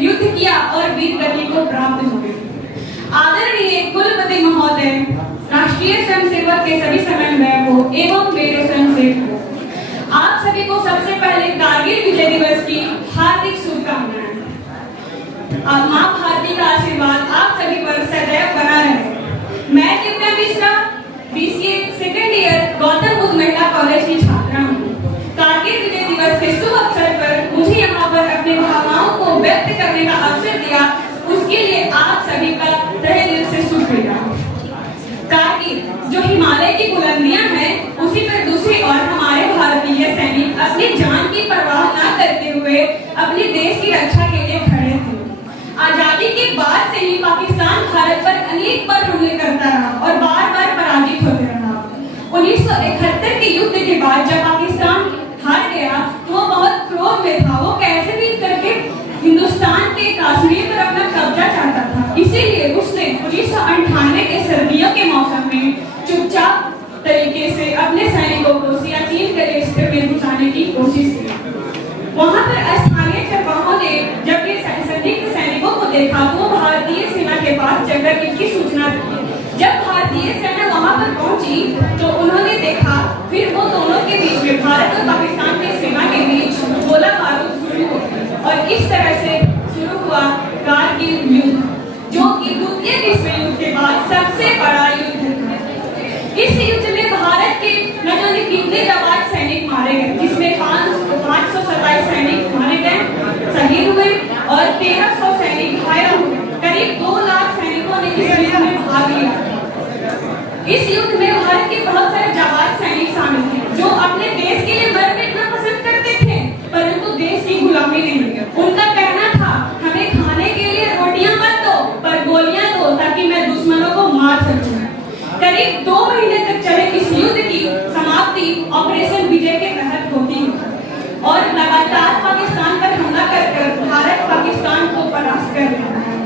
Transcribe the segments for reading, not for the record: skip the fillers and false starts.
युद्ध किया और वीर गति को प्राप्त हुए। आदरणीय कुलपति महोदय, राष्ट्रीय स्वयंसेवक के सभी समन्वय को एवं मेरे स्वयंसेवक को आप सभी को सबसे पहले कारगिल विजय दिवस की हार्दिक शुभकामनाएं। मां भारती का आशीर्वाद आप सभी पर सदैव बना रहे। मैं Divya Mishra, BCA second year Gautam Buddha महिला कॉलेज की छात्रा हूँ। कारगिल विजय दिवस के शुभ अवसर पर मुझे यहाँ पर अपनी भावनाओं को व्यक्त करने का अवसर दिया, उसके लिए आप सभी का तहे दिल से शुक्रिया। कारगिल जो हिमालय की बुलंदियां हैं, उसी पर दूसरी ओर हमारे भारतीय सैनिक अपनी जान की परवाह न करते हुए अपने देश की रक्षा के लिए खड़े थे। आजादी के बाद से ही पाकिस्तान भारत पर अनेक बार हमले करता रहा और बार बार पराजित होते रहा। 1971 के युद्ध के बाद जब पाकिस्तान हार गया तो वो बहुत क्रोध में था। वो कैसे भी करके हिंदुस्तान के कश्मीर पर अपना कब्जा चाहता था। इसीलिए उसने 1998 के सर्दियों के मौसम में चुपचाप तरीके से अपने सैनिकों को सियाचिन ग्लेशियर में घुसाने की कोशिश की। वहां पर स्थानीय चरवाहों ने जब ये संदिग्ध सैनिकों को देखा तो भारतीय सेना के पास जाकर इसकी सूचना दी। जब भारतीय सेना वहां पर पहुंची तो उन्होंने देखा, फिर वो दोनों के बीच में, भारत और पाकिस्तान की सेना के बीच गोला बारूद शुरू हो गया और इस तरह से शुरू हुआ कारगिल युद्ध, जो कि द्वितीय विश्व युद्ध के बाद सबसे बड़ा युद्ध था। इस युद्ध में भारत के न जाने कितने जाबाज सैनिक मारे गए, जिसमें 527 सैनिक मारे गए, शहीद हुए और 1300 सैनिक घायल हुए। करीब 2 लाख सैनिकों ने इस युद्ध में भाग लिया। इस युद्ध में भारत के बहुत सारे जाबाज सैनिक शामिल थे, जो अपने देश के लिए मर मिटना पसंद करते थे, परंतु देश की गुलामी नहीं। उनका कहना था, हमें खाने के लिए रोटियां मत दो, पर गोलियां दो, ताकि मैं दुश्मनों को मार सकूं। करीब 2 महीने तक चले इस युद्ध की समाप्ति ऑपरेशन विजय के तहत होती है और लगातार पाकिस्तान पर हमला कर भारत पाकिस्तान को परास्त कर रहा है।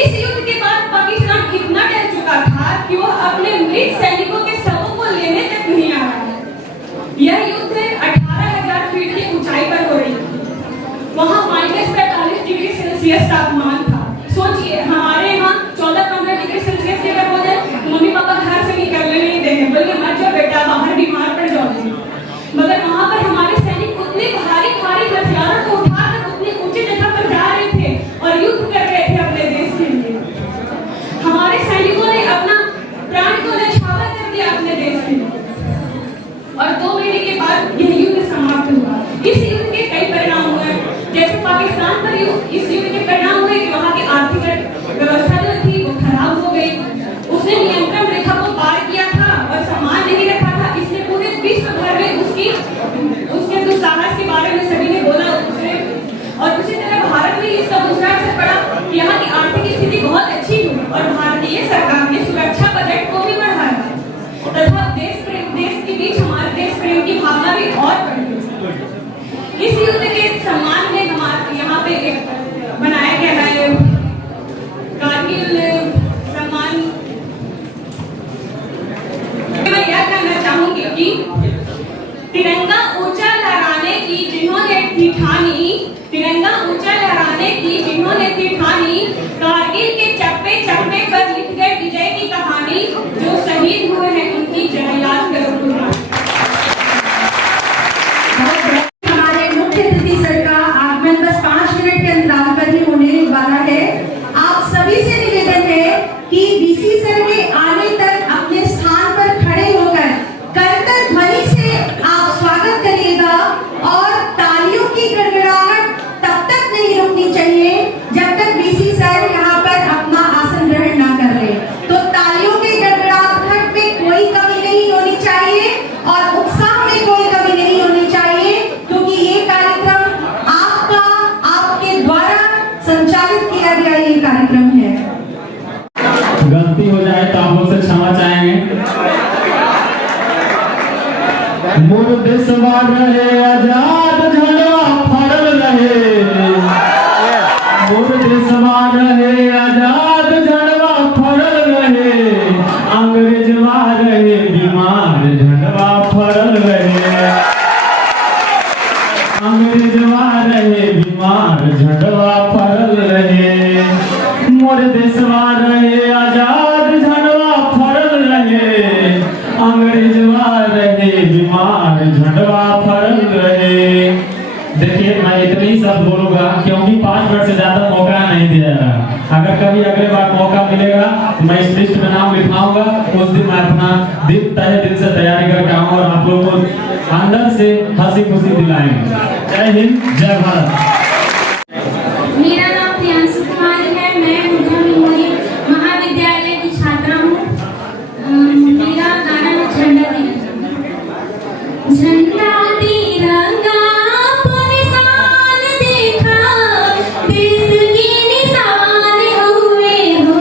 इस युद्ध के बाद पाकिस्तान इतना डर चुका था कि वो अपने मृत सैनिकों के शवों को लेने तक नहीं आ रहा। यह युद्ध 18,000 फीट की ऊंचाई पर हो रही थी। वहाँ -45 डिग्री सेल्सियस तापमान था। सोचिए, हमारे यहाँ 14-15 डिग्री सेल्सियस की अगर हो जाए, मम्मी पापा घर से निकलने नहीं देंगे, बोलेंगे मत जाओ बेटा, बाहर बीमार पड़ जाओगे। मगर वहाँ पर हमारे सैनिक उतने भारी हथियारों को उठाकर उतनी ऊंची जगह पर जा रहे थे और युद्ध कर रहे थे अपने देश के लिए। हमारे सैनिकों ने अपना प्राण को न्यौछावर कर दिया अपने देश के लिए और 2 महीने के बाद यह युद्ध समाप्त हुआ। इस युद्ध के कई परिणाम हुए, जैसे पाकिस्तान पर इस युद्ध के परिणाम हुए कि वहाँ की आर्थिक व्यवस्था जो थी वो खराब हो गई। उसने नियंत्रण रेखा को पार किया था और सम्मान नहीं रखा था। इसने पूरे विश्व भर में उसके दुस्साहस के बारे में सभी ने बोला उसे। और उसी तरह भारत में इसका दूसरा असर पड़ा कि यहाँ की आर्थिक स्थिति बहुत अच्छी हुई और भारतीय सरकार ने सुरक्षा बजट को भी बढ़ाया तथा देश के बीच हमारे देश प्रेम की भावना भी और बढ़ी। इस युद्ध के सम्मान में हमारे यहाँ पे एक बनाया गया है कारगिल सम्मान। मैं यह कहना चाहूंगी कि तिरंगा ऊंचा लहराने की जिन्होंने थी ठानी, तिरंगा ऊंचा लहराने की जिन्होंने थी ठानी, कारगिल के चप्पे चप्पे पर लिख गए विजय की कहानी, जो शहीद हुए हैं उनकी जरा याद करो। हमारे मुख्य अतिथि सर का आगमन बस 5 मिनट के अंतराल पर ही होने वाला है। आप सभी से निवेदन है कि डीसी सर के आने तक अपने स्थान पर खड़े होकर करतल ध्वनि से आप स्वागत करिएगा और तालियों की गड़गड़ाहट तब तक नहीं रुकनी चाहिए जब तक डीसी सर यहाँ पर अपना आसन ग्रहण ना कर ले। तो तालियों की गड़गड़ाहट में कोई कमी नहीं होनी चाहिए और उत्साह में कोई कमी नहीं होनी चाहिए, क्योंकि ये कार्यक्रम आपका, आपके द्वारा संचालित किया गया ये कार्यक्रम है। गलती हो जाए तो आप लोग से क्षमा चाहेंगे। मोर देशवा रहे आजाद, झंडवा फड़ल रहे। मोर देशवा रहे आजाद, झंडवा फड़ल रहे। अंग्रेजवा रहे बीमार, झंडवा फड़ल रहे। अंग्रेजवा रहे बीमार, झंडवा फड़ल ही शब्द बोलूंगा, क्योंकि 5 मिनट से ज्यादा मौका नहीं दिया जा रहा। अगर कभी अगले बार मौका मिलेगा तो मैं इस लिस्ट में नाम लिखवाऊंगा, उस दिन मैं अपना तहे दिल से तैयारी करके आऊंगा और आप लोगों को अंदर से हंसी खुशी दिलाएंगे। जय हिंद, जय भारत। मेरा नाम प्रियांशु कुमारी है। मैं मुजफ्फरपुर महाविद्यालय की छात्रा हूँ। मेरा गाना है झंडा तिरंगा। झंडा तिरंगा पर निशान देखा, देश के निशान हुए हो।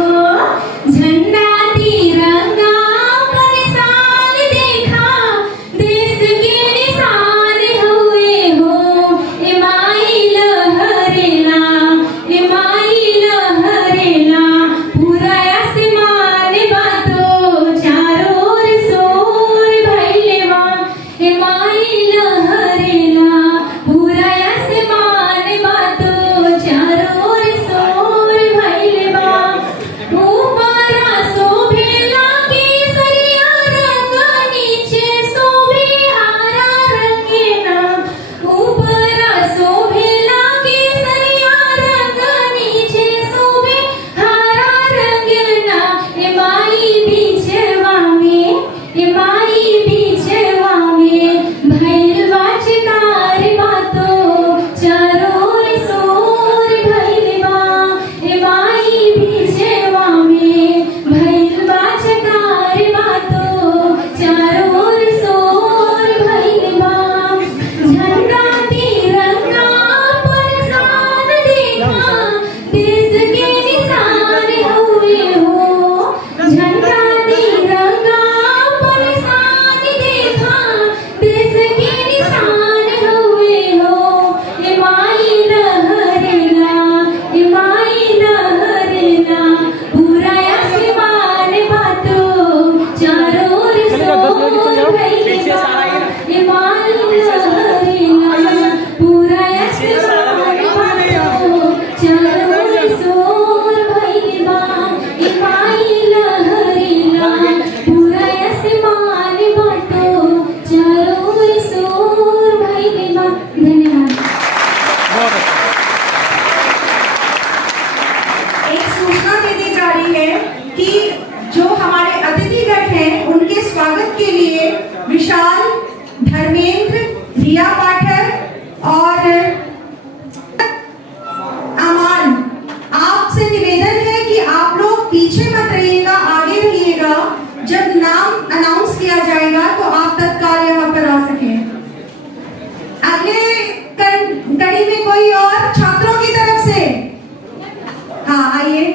झंडा तिरंगा पर निशान देखा, देश के निशान हुए हो। इमाई लहरेला, इमाई लहरेला, पूरा आसमान बातो चारों ओर शोर भइले बा। इमाई लहरेला, पूरा आसमान बातो चारों ओर शोर भइले बा। ऊपरा शोभेला केसरिया रंग, नीचे शोभे हरा रंगेना। ऊपरा शोभेला केसरिया रंग, नीचे शोभे हरा रंगना। इमाई बीचवा में, इमाई बीचवा में, भइल बाचकार बातो चारों ओर शोर भइल बा। इमाई बीचवा में, भइल बाचकार बातो चारों ओर शोर भइल बा। झंडा तिरंगा पर निशान देखा, देश के निशान हुए हो। झंडा तिरंगा पर निशान देखा, देश के निशान हुए हो। इमाई लहरेला, इमाई लहरेला, पूरा आसमान बातो चारों ओर शोर भइल बा। इमाई लहरेला, पूरा आसमान बातो चारों ओर शोर भइल बा। इमाई लहरेला, पूरा आसमान बातो चारों ओर शोर भइल बा। धन्यवाद। एक सूचना दे दी जा रही है कि जो हमारे अतिथिगण हैं उनके स्वागत के लिए विशाल, धर्मेंद्र, रिया पाठक और अमान, आपसे निवेदन है कि आप लोग पीछे मत रहिएगा, आगे रहिएगा। जब नाम अनाउंस किया जाएगा तो आप तत्काल यहाँ पर आ सकें। अगले कड़ी में कोई और छात्रों की तरफ से, हाँ आइए।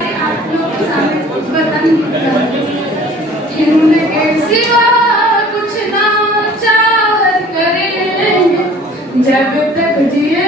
आप लोग के सामने कुछ इनके सिवा कुछ ना चाहत करें, जब तक जिए